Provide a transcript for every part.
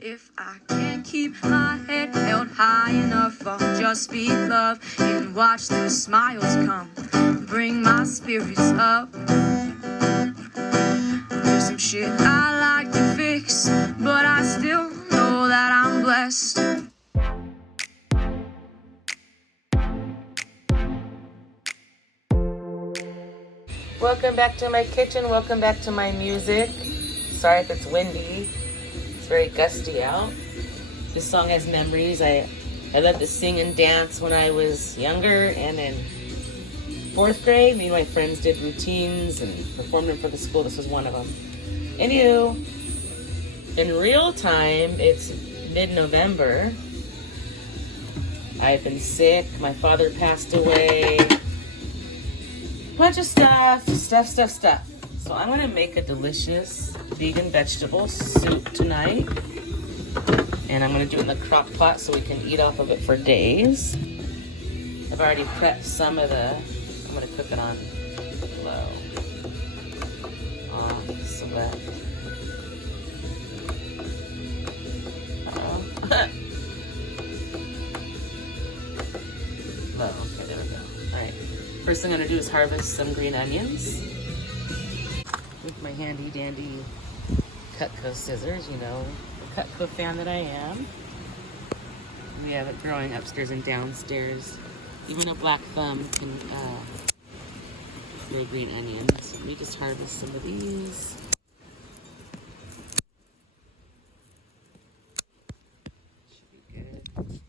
If I can't keep my head held high enough, I'll just speak love and watch the smiles come, bring my spirits up. There's some shit I like to fix, but I still know that I'm blessed. Welcome back to my kitchen. Welcome back to my music. Sorry if it's windy. It's very gusty out. This song has memories. I loved to sing and dance when I was younger, and in 4th grade, me and my friends did routines and performed them for the school. This was one of them. Anywho, in real time, it's mid-November. I've been sick. My father passed away. Bunch of stuff. So I'm gonna make a delicious vegan vegetable soup tonight. And I'm gonna do it in the crock pot so we can eat off of it for days. I've already prepped some of the, I'm gonna cook it on low. Select. Low, okay, there we go. All right, first thing I'm gonna do is harvest some green onions. With my handy dandy Cutco scissors, you know, the Cutco fan that I am. We have it growing upstairs and downstairs. Even a black thumb can grow green onions. Let me just harvest some of these. Should be good.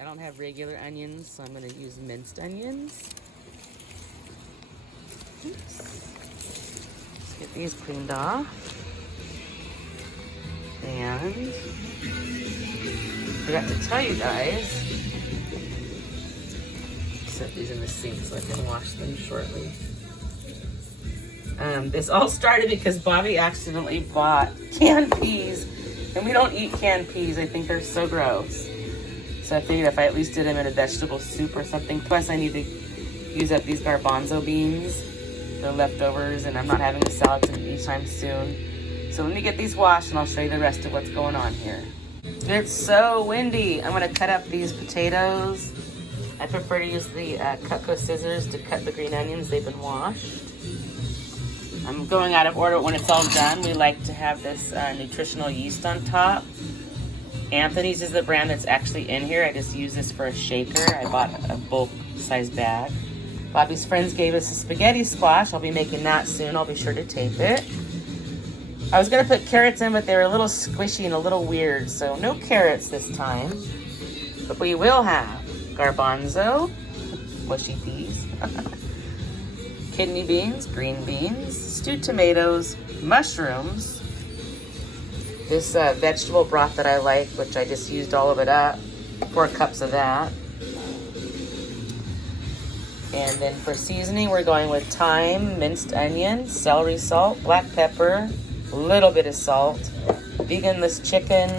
I don't have regular onions, so I'm going to use minced onions. Oops. Let's get these cleaned off. And forgot to tell you guys, set these in the sink so I can wash them shortly. This all started because Bobby accidentally bought canned peas, and we don't eat canned peas. I think they're so gross. So I figured if I at least did them in a vegetable soup or something. Plus I need to use up these garbanzo beans. They're leftovers, and I'm not having a salad anytime soon. So let me get these washed and I'll show you the rest of what's going on here. It's so windy. I'm gonna cut up these potatoes. I prefer to use the Cutco scissors to cut the green onions. They've been washed. I'm going out of order. When it's all done, we like to have this nutritional yeast on top. Anthony's is the brand that's actually in here. I just use this for a shaker. I bought a bulk size bag. Bobby's friends gave us a spaghetti squash. I'll be making that soon. I'll be sure to tape it. I was gonna put carrots in, but they were a little squishy and a little weird, so no carrots this time. But we will have garbanzo, mushy peas, kidney beans, green beans, stewed tomatoes, mushrooms, this vegetable broth that I like, which I just used all of it up, 4 cups of that. And then for seasoning, we're going with thyme, minced onion, celery salt, black pepper, a little bit of salt, veganless chicken,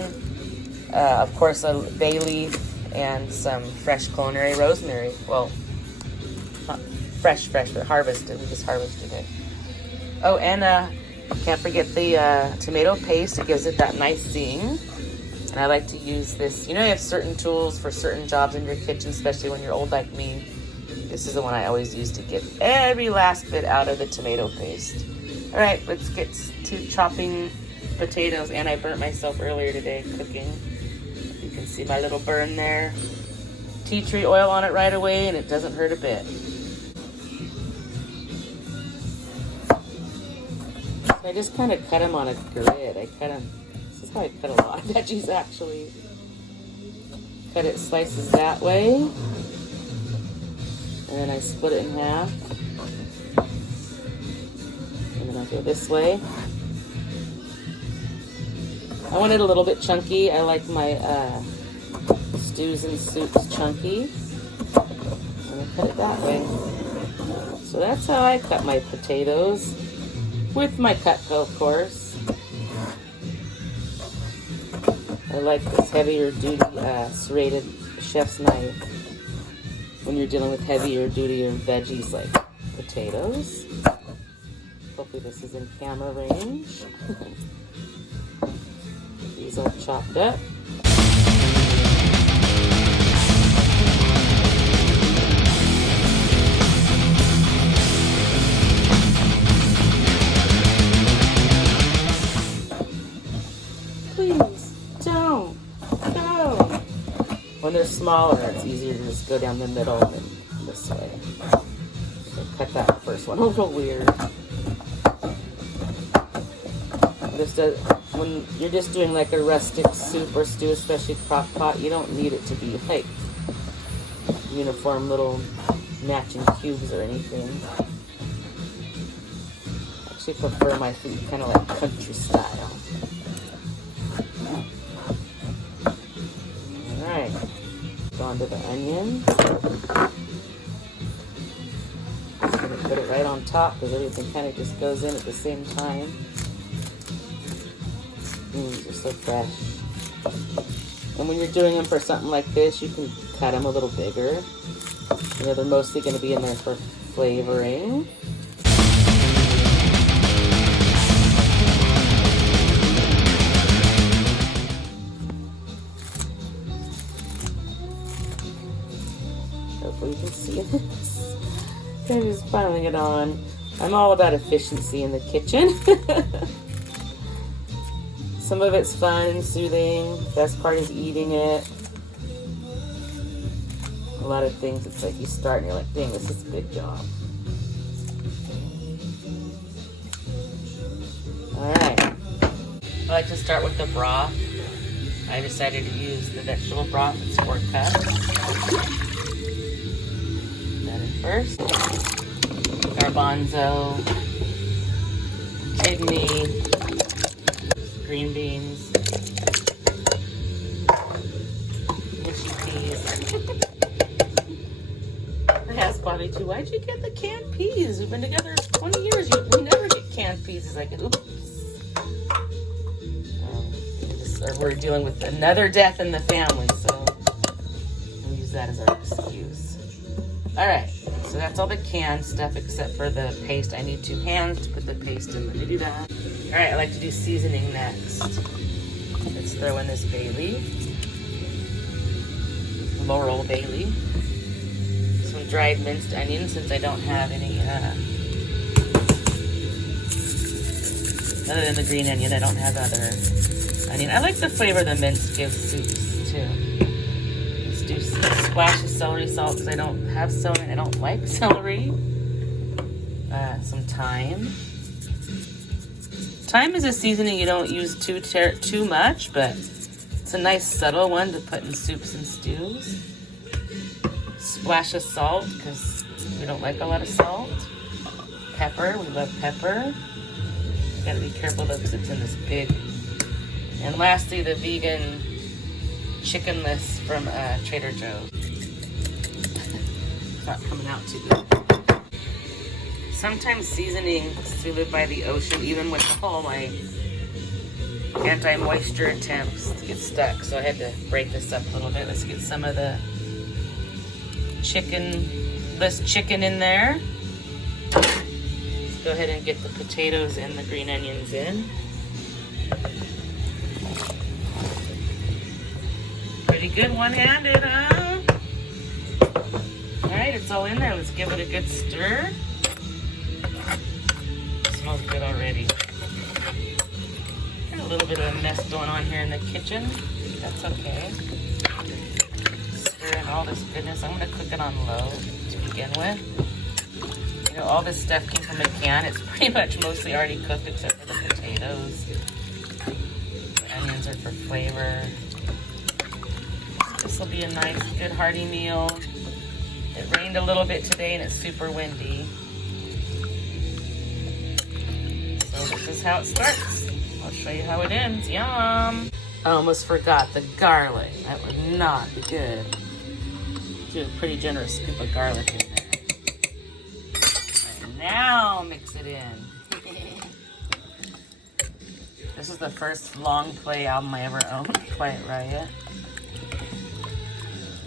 of course a bay leaf, and some fresh culinary rosemary. Well, not fresh, but harvested. We just harvested it. Oh, and can't forget the tomato paste. It gives it that nice zing. And I like to use this. You know, you have certain tools for certain jobs in your kitchen, especially when you're old like me. This is the one I always use to get every last bit out of the tomato paste. All right, let's get to chopping potatoes. And I burnt myself earlier today cooking. You can see my little burn there. Tea tree oil on it right away, and it doesn't hurt a bit. So I just kind of cut them on a grid. This is how I cut a lot of veggies actually. Cut it slices that way. And then I split it in half. And then I'll go this way. I want it a little bit chunky. I like my stews and soups chunky. And I cut it that way. So that's how I cut my potatoes. With my Cutco, of course. I like this heavier duty serrated chef's knife when you're dealing with heavier duty veggies like potatoes. Hopefully this is in camera range. peas all chopped up. Please don't go. When they're smaller, it's easier to just go down the middle than this way. So cut that first one a little weird. When you're just doing like a rustic soup or stew, especially crock pot, you don't need it to be like uniform little matching cubes or anything. I actually prefer my food kind of like country style. Alright, go on to the onion. Just gonna put it right on top because everything kind of just goes in at the same time. These are so fresh. And when you're doing them for something like this, you can cut them a little bigger. You know, they're mostly going to be in there for flavoring. Hopefully you can see this. I'm just piling it on. I'm all about efficiency in the kitchen. Some of it's fun and soothing. Best part is eating it. A lot of things, it's like you start and you're like, dang, this is a big job. Alright. I like to start with the broth. I decided to use the vegetable broth. It's 4 cups. Put that in first. Garbanzo. Kidney. Green beans, mushy peas. I asked Bobby too, why'd you get the canned peas? We've been together 20 years. We never get canned peas. He's like, oops. We're dealing with another death in the family, so we'll use that as our excuse. All right, so that's all the canned stuff except for the paste. I need 2 hands to put the paste in. Let me do that. All right, I like to do seasoning next. Let's throw in this bay leaf, laurel bay leaf, some dried minced onions since I don't have any, other than the green onion, I don't have other onion. I like the flavor the mince gives soups too. Let's do a splash of celery salt because I don't have celery and I don't like celery. Some thyme. Thyme is a seasoning you don't use too much, but it's a nice subtle one to put in soups and stews. Splash of salt, because we don't like a lot of salt. Pepper, we love pepper. You gotta be careful though, because it's in this big. And lastly, the vegan chickenless from Trader Joe's. It's not coming out too good. Sometimes seasoning, since we live by the ocean, even with all my anti-moisture attempts, get stuck. So I had to break this up a little bit. Let's get some of the chickenless chicken in there. Let's go ahead and get the potatoes and the green onions in. Pretty good one-handed, huh? All right, it's all in there. Let's give it a good stir. Smells good already. Got a little bit of a mess going on here in the kitchen. That's okay. Stir in all this goodness. I'm going to cook it on low to begin with. You know, all this stuff came from a can. It's pretty much mostly already cooked except for the potatoes. The onions are for flavor. This will be a nice, good, hearty meal. It rained a little bit today and it's super windy. So this is how it starts. I'll show you how it ends. Yum! I almost forgot the garlic. That would not be good. Do a pretty generous scoop of garlic in there. And now mix it in. This is the first long play album I ever owned, Quiet Riot.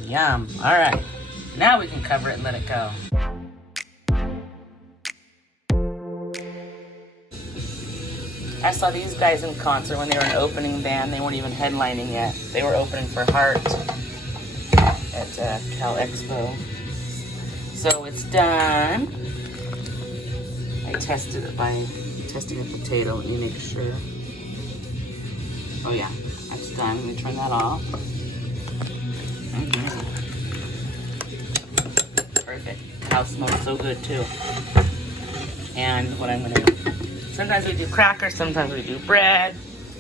Yum. All right. Now we can cover it and let it go. I saw these guys in concert when they were an opening band. They weren't even headlining yet. They were opening for Heart at Cal Expo. So it's done. I tested it by testing a potato. Let me make sure. Oh yeah, that's done. Let me turn that off. Perfect. House smells so good too. And what I'm gonna do, sometimes we do crackers, sometimes we do bread.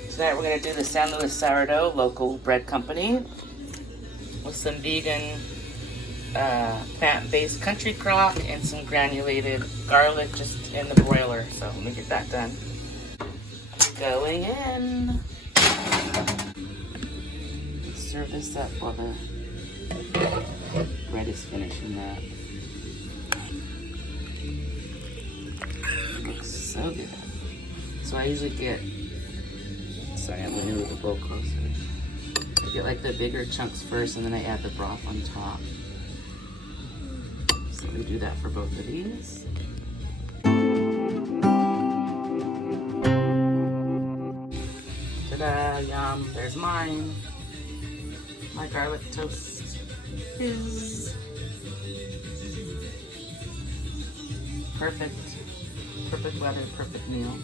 Tonight we're gonna do the San Luis Sourdough, local bread company, with some vegan, plant-based country crock and some granulated garlic just in the broiler. So let me get that done. Going in. Serve this up while the bread is finishing that. Looks so good. So I usually get, sorry, I'm going to move the bowl closer. I get like the bigger chunks first and then I add the broth on top. So we do that for both of these. Ta-da, yum, there's mine. My garlic toast is perfect. Perfect weather, perfect meal.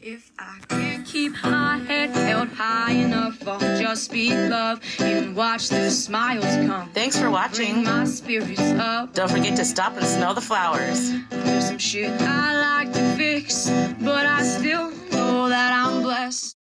If I can't keep my head held high enough, I'll just be love and watch the smiles come. Thanks for watching. Bring my spirits up. Don't forget to stop and smell the flowers. There's some shit I like to fix, but I still know that I'm blessed.